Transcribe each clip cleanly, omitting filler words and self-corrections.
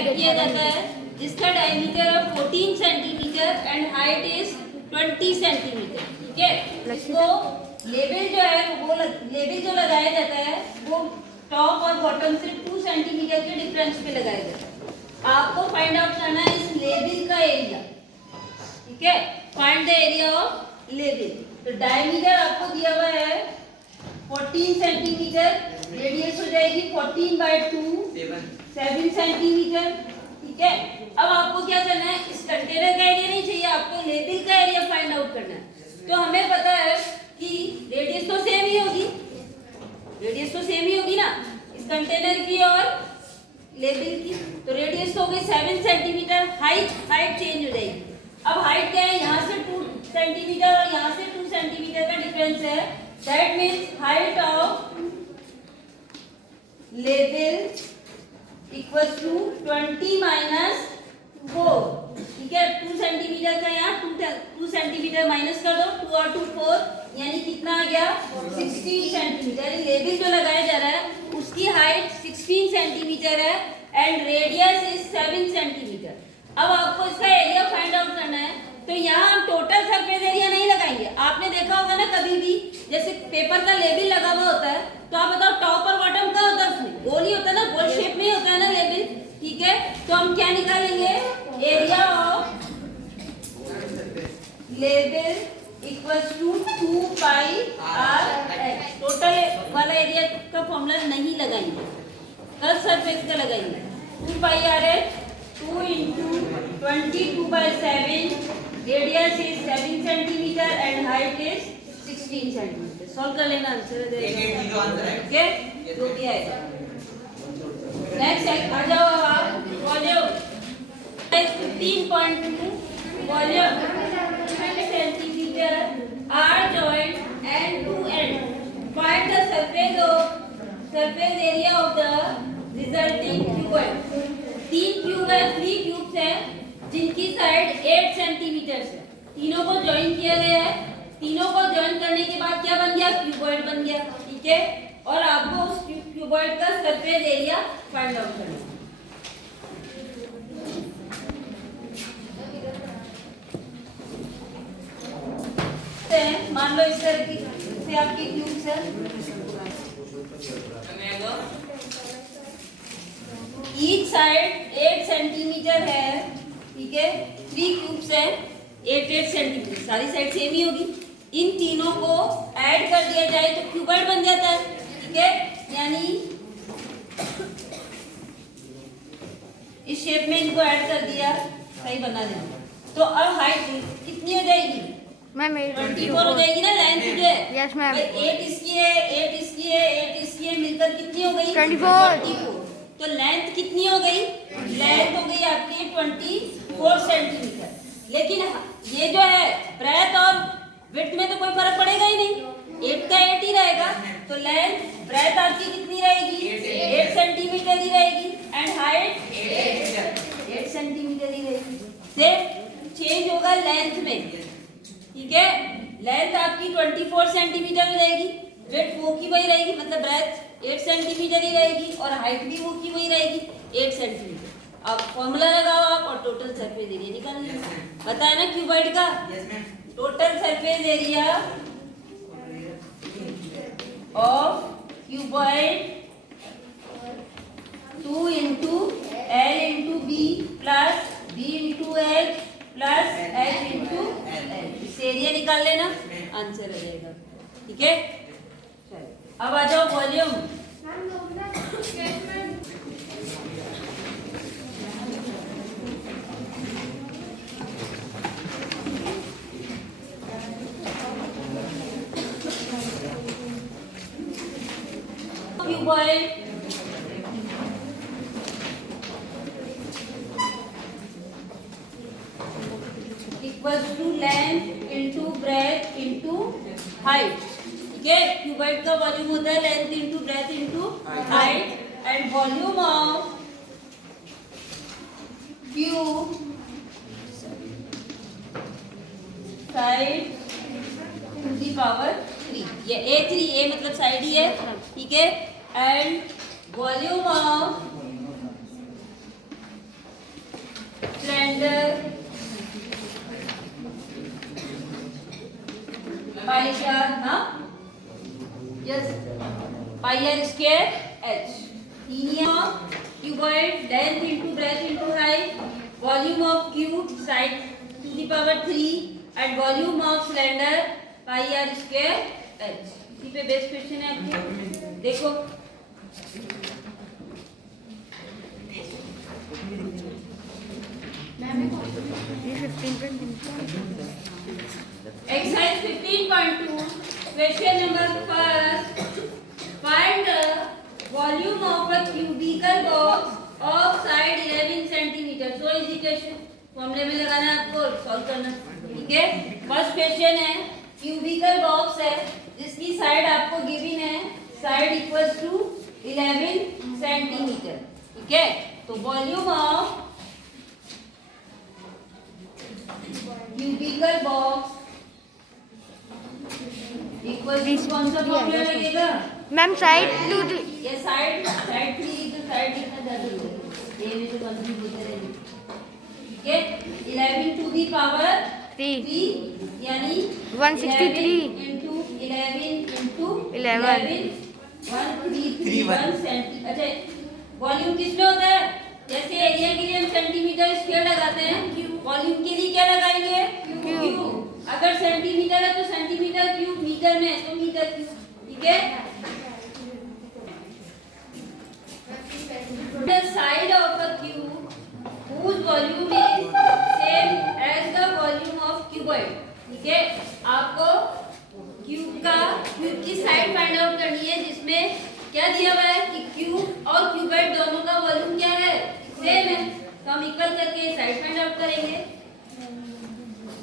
Select किया जाता है जिसका डायमीटर है 14 centimetre and height is 20 centimetre. ठीक है, इसको लेबल जो है वो लेबल जो लगाया जाता है वो टॉप और बॉटम से 2 सेंटीमीटर के डिफरेंस पे लगाया जाता है। आपको फाइंड आउट करना है इस लेबल का एरिया। ठीक है, find the area of label. तो डायमीटर आपको दिया हुआ है 14 सेंटीमीटर, रेडियस हो जाएगी 14/2 7 सेंटीमीटर। ठीक है, अब आपको क्या करना है, इस कंटेनर का एरिया नहीं चाहिए, आपको लेबल का एरिया फाइंड आउट करना है। तो हमें पता है कि रेडियस तो सेम ही होगी, रेडियस तो सेम ही होगी ना इस कंटेनर की और लेबल की। तो रेडियस तो हो गई 7 सेंटीमीटर, हाइट चेंज हो जाएगी। अब हाइट क्या है, यहाँ से 2 सेंटीमीटर और यहाँ से 2 सेंटीमीटर का डिफरेंस है। दैट मीन्स हाइट ऑफ लेबल इक्वल टू 20 - 4। ठीक है, 2 सेंटीमीटर का यहाँ 2 सेंटीमीटर माइनस कर दो, 2 और 2 4, यानी कितना आ गया 16 सेंटीमीटर। यानी लेबल जो लगाया जा रहा है उसकी हाइट 16 सेंटीमीटर है एंड रेडियस इज 7 सेंटीमीटर। अब आपको इसका एरिया फाइंड आउट करना है। तो यहाँ हम टोटल सरफेस एरिया नहीं लगाएंगे। आपने देखा होगा ना कभी भी जैसे पेपर का लेबल लगा हुआ होता है तो आप बताओ टॉप और बॉटम का होता है, उसमें गोल ही होता है ना, गोल शेप में ही होता है ना लेबल। ठीक है, तो हम क्या निकालेंगे, एरिया ऑफ लेबल equals to 2 pi r x। Total वाला एरिया का फॉर्मूला नहीं लगाएंगे, कल सरफेस का लगाएंगे। 2 pi r x 2 into 22/7, radius is 7 centimetre and height is 16 centimetre. Solve कर लेना, आंसर दे देना। ओके, जो भी आएगा। नेक्स्ट आ जाओ आप, volume 15.2 volume 20 centimetre are joint end to end. Find the surface area of the resulting cuboid. 3 cube है, 3 क्यूब्स हैं जिनकी साइड 8 सेंटीमीटर है। तीनों को ज्वाइन किया गया है। तीनों को ज्वाइन करने के बाद क्या बन गया, क्यूबॉइड बन गया। ठीक है, और आपको उस क्यूबॉइड का सरफेस एरिया फाइंड आउट करना है। मान लो इस तरह की से आपकी क्यूब्स है, ईच साइड 8 सेंटीमीटर है। ठीक है, 3 क्यूब्स है 8 सेंटीमीटर, सारी साइड सेम ही होगी। इन तीनों को ऐड कर दिया जाए तो क्यूबॉइड बन जाता है। ठीक है, यानी इस शेप में इनको ऐड कर दिया, सही बना देना। तो अब हाइट कितनी हो जाएगी मैम, 24 हो जाएगी ना। लेंथ जो है यस मैम, 8 इसकी है, 8 इसकी है, 8 इसकी है, मिलकर कितनी हो गई 24। तो लेंथ कितनी हो गई, लेंथ हो गई आपकी 24 सेंटीमीटर। लेकिन ये जो है ब्रेथ और विड्थ में तो कोई फर्क पड़ेगा ही नहीं, 8 का 8 ही रहेगा। तो लेंथ ब्रेथ आपकी कितनी रहेगी 8 सेंटीमीटर ही रहेगी एंड हाइट 8 सेंटीमीटर ही रहेगी। सिर्फ चेंज होगा लेंथ में। ठीक है, लेंथ आपकी 24 सेंटीमीटर हो जाएगी, विड्थ वो की वही रहेगी, मतलब ब्रेथ 8 सेंटीमीटर ही रहेगी और हाइट भी वो की वही रहेगी 8 सेंटीमीटर। अब फॉर्मूला लगाओ आप और टोटल सरफेस एरिया निकाल लीजिए। पता है ना क्यूबॉइड का total surface area of cuboid 2 into L into B plus B into H plus H into L। इससे एरिया निकाल लेना, आंसर आ जाएगा। ठीक है, अब आ जाओ volume. Cuboid equals to length into breadth into height। ठीक है, क्यूबॉइड का वॉल्यूम होता है length into breadth into height and volume of cube side to the power 3। ये A3, A मतलब साइड ही है। ठीक है, and volume of pi r square h. Cuboid length into breadth into height, volume of cube side to the power 3 and volume of cylinder pi r square h. इसी पे best question है आपको, देखो exercise 15.2 question number first, find the volume of a cubical box of side 11 cm। so इसी question फॉर्मूले में लगाना है आपको, सॉल्व करना, ठीक है। फर्स्ट क्वेश्चन है, क्यूबिकल बॉक्स है जिसकी साइड आपको गिवन है, साइड इक्वल्स टू 11 सेंटीमीटर, ठीक है। तो volume of cubical box equal to कौन सा फॉर्मूला लगेगा मैम? साइड टू ये साइड 3 तो साइड कितना ज्यादा होगा, ये भी तो कंफ्यूज होते रहेंगे, ठीक है। 11 टू दी पावर 3 यानी 163 इनटू 11 इनटू 11 131 सेंटी। अच्छा, वॉल्यूम किसमें होता है? जैसे एरिया के लिए हम सेंटीमीटर स्क्वायर लगाते हैं, वॉल्यूम के लिए क्या लगाएंगे? क्यूब। अगर सेंटीमीटर है तो सेंटीमीटर क्यूब, मीटर में है तो मीटर क्यूब, ठीक है। The side of a cube whose volume is same as the volume of cuboid, ठीक है। आपको क्यूब की साइड फाइंड आउट करनी है जिसमें क्या दिया हुआ है कि क्यूब और क्यूबॉइड दोनों का वॉल्यूम क्या है? सेम है, तो हम इक्वल करके साइड फाइंड आउट करेंगे।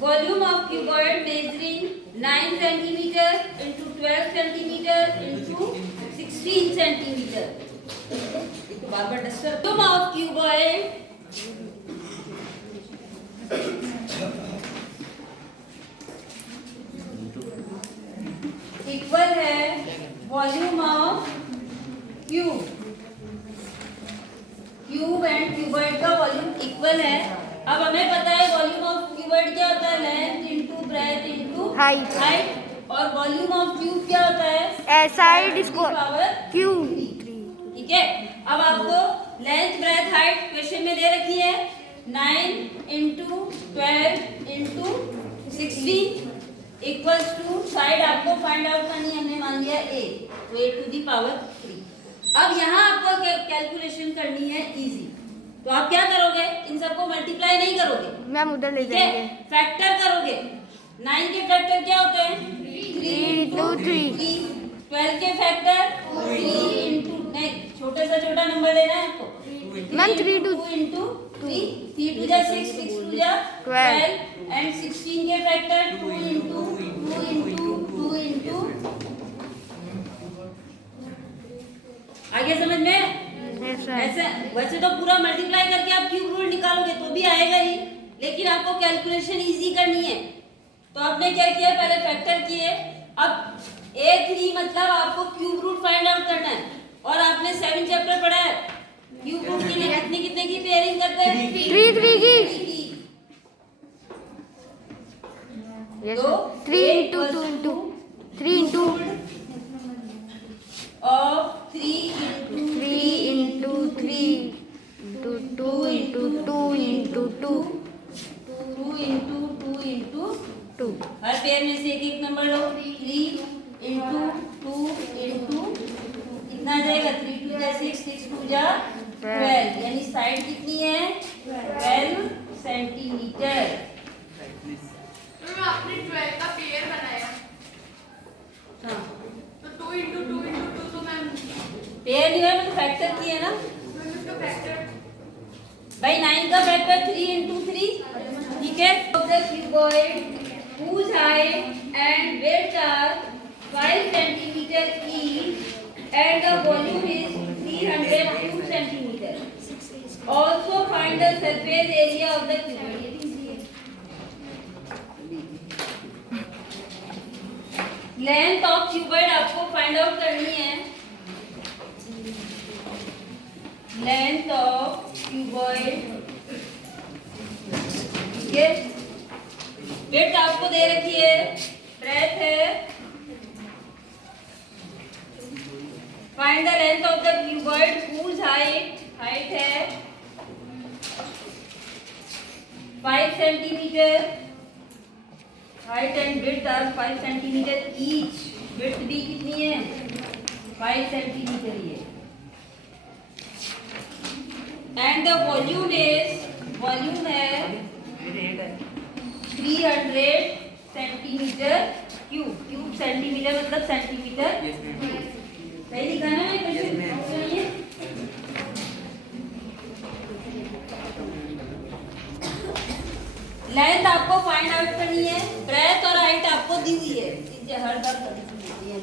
Volume of cuboid measuring 9 centimetre into 12 centimetre into 16 centimetre. बार-बार disturb. Volume of cuboid equal है volume of cube and cuboid का वॉल्यूम इक्वल है। अब हमें पता है वॉल्यूम ऑफ क्यूबॉइड क्या होता है? Length into breadth into height. और वॉल्यूम ऑफ क्यूब क्या होता है? साइड स्क्वायर पावर क्यूब, ठीक है। अब आपको लेंथ ब्रेथ हाइट क्वेश्चन में दे रखी है, 9 इंटू 12 इंटू 16 इक्वल्स टू, साइड आपको फाइंड आउट करनी है, हमने मान लिया a, तो a टू दी पावर 3। अब यहाँ आपको कैलकुलेशन करनी है इजी, तो आप क्या करोगे? इन सबको मल्टीप्लाई नहीं करोगे मैम, उधर ले ठीक है, जाएंगे। फैक्टर करोगे। 9 के फैक्टर क्या होते हैं? 3 इंटू 3। 12 के फैक्टर 3 इंटू, नहीं छोटे से छोटा नंबर लेना है आपको, मैम 3 इंटू 3, 3 टू जा 6, 6 टू जा 12 एंड 16 के फैक्टर 2 इंटू 2 इंटू 2 इंटू। आगे समझ में? ऐसे वैसे तो पूरा मल्टीप्लाई करके आप क्यूब रूट निकालोगे तो भी आएगा ही, लेकिन आपको कैलकुलेशन इजी करनी है, तो आपने क्या किया? पहले फैक्टर किए। अब a3 मतलब आपको क्यूब रूट फाइंड आउट करना है, और आपने 7 चैप्टर पढ़ा है, क्यूब रूट के लिए कितने कितने की पेयरिंग करते हैं? 3 की। तो 3 into 2 into 3 into of 3 into 3 into 2 into 2 into 2 2 into 2 into 2। Her pair में से एक एक नंबर लो। 3 इंटू 2 इंटू कितना आ जाएगा? 3 टू जा 6, 6 टू जा 12, यानी साइड कितनी है? 12 सेंटीमीटर। आपने 12 का पेयर बनाया, हाँ, तो 2 इंटू 2 इंटू 2 तो मैम पेयर नहीं है, मैंने फैक्टर किया ना उसका फैक्टर भाई। 9 का फैक्टर 3 इंटू 3, ठीक है। The cuboid whose height and width are 5 centimeter each and the volume is 300 cube centimeter. Also find the surface area of the cuboid. Length of cuboid आपको फाइंड आउट करनी है। Length of cuboid, ठीक है। Width आपको दे रखी है, breadth है find the length of the cuboid whose height है 5 centimetre, height and width are 5 centimetre each, width भी कितनी है 5 सेंटीमीटर ही है, एंड द वॉल्यूम है 300 सेंटीमीटर क्यूब, क्यूब सेंटीमीटर मतलब सेंटीमीटर क्यूब, सही लिखा ना मैं क्वेश्चन? लेंथ आपको फाइंड आउट करनी है, ब्रेथ और हाइट आपको दी हुई है, इसे हर बार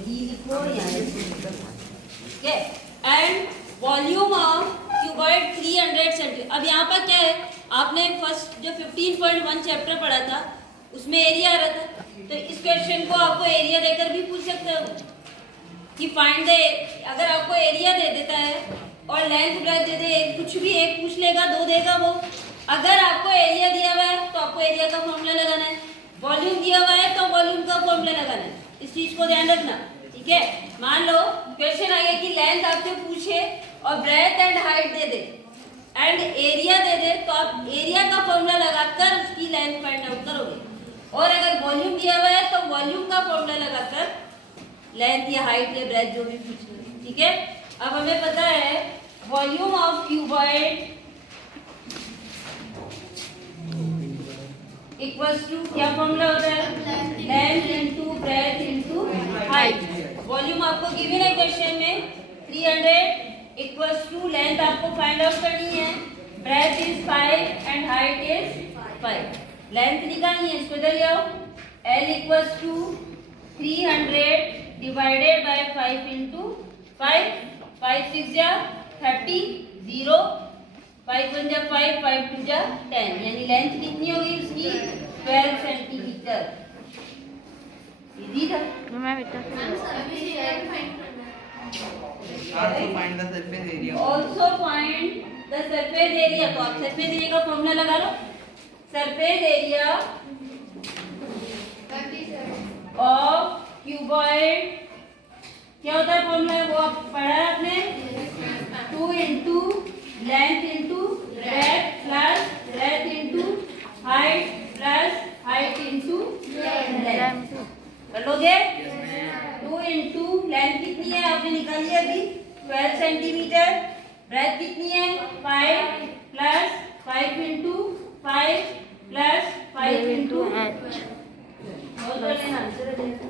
दी लिखो यहाँ ठीक है, and volume of cuboid 300 centimetre. अब यहाँ पर क्या है, आपने फर्स्ट जो 15.1 चैप्टर पढ़ा था उसमें एरिया आ रहा था, तो इस क्वेश्चन को आपको एरिया देकर भी पूछ सकते हो कि फाइंड द, अगर आपको एरिया दे देता है और लेंथ ब्रेथ दे दे, कुछ भी एक पूछ लेगा, दो देगा वो, अगर आपको एरिया दिया हुआ है तो आपको एरिया का फॉर्मूला लगाना है, वॉल्यूम दिया हुआ है तो वॉल्यूम का फॉर्मूला लगाना है, इस चीज को ध्यान रखना ठीक है। मान लो क्वेश्चन आ गया कि लेंथ आपसे पूछे और ब्रेथ एंड हाइट दे दे एंड एरिया दे दे, तो आप एरिया का फॉर्मूला लगाकर उसकी लेंथ फाइंड आउट करोगे, और अगर वॉल्यूम दिया हुआ है तो वॉल्यूम का फॉर्मूला लगाकर लेंथ या हाइट या ब्रेथ जो भी पूछना है ठीक है। अब हमें पता है volume of cuboid equals to, क्या फॉर्मूला होता है, length into breadth into height. Volume आपको गिवन है क्वेश्चन में 300 इक्वल्स टू, लेंथ आपको फाइंड आउट करनी है, breadth is 5 and height is 5, length निकालनी है, इसको इधर जाओ, L equals to 300 divided by 5 into 5, 5 6 जा 30, 0 5 1 जा 5, 5 2 जा 10, यानी लेंथ कितनी होगी उसकी 12 सेंटीमीटर। इजी था। मैं बेटा Also find the surface area. Also find the surface area, तो आप सरफेस एरिया का फॉर्मूला लगा लो, सरफेस एरिया ऑफ क्यूबॉइड क्या होता है फॉर्मूला, वो आप पढ़ा है आपने, 2 into length into breath plus breadth into height plus height into length, कर लोगे? 2 इंटू लेंथ कितनी है आपने निकाली है अभी 12 सेंटीमीटर, ब्रेथ कितनी है 5 plus 5 into 5 plus 5 into h और कर लेना आंसर आ जाएगा।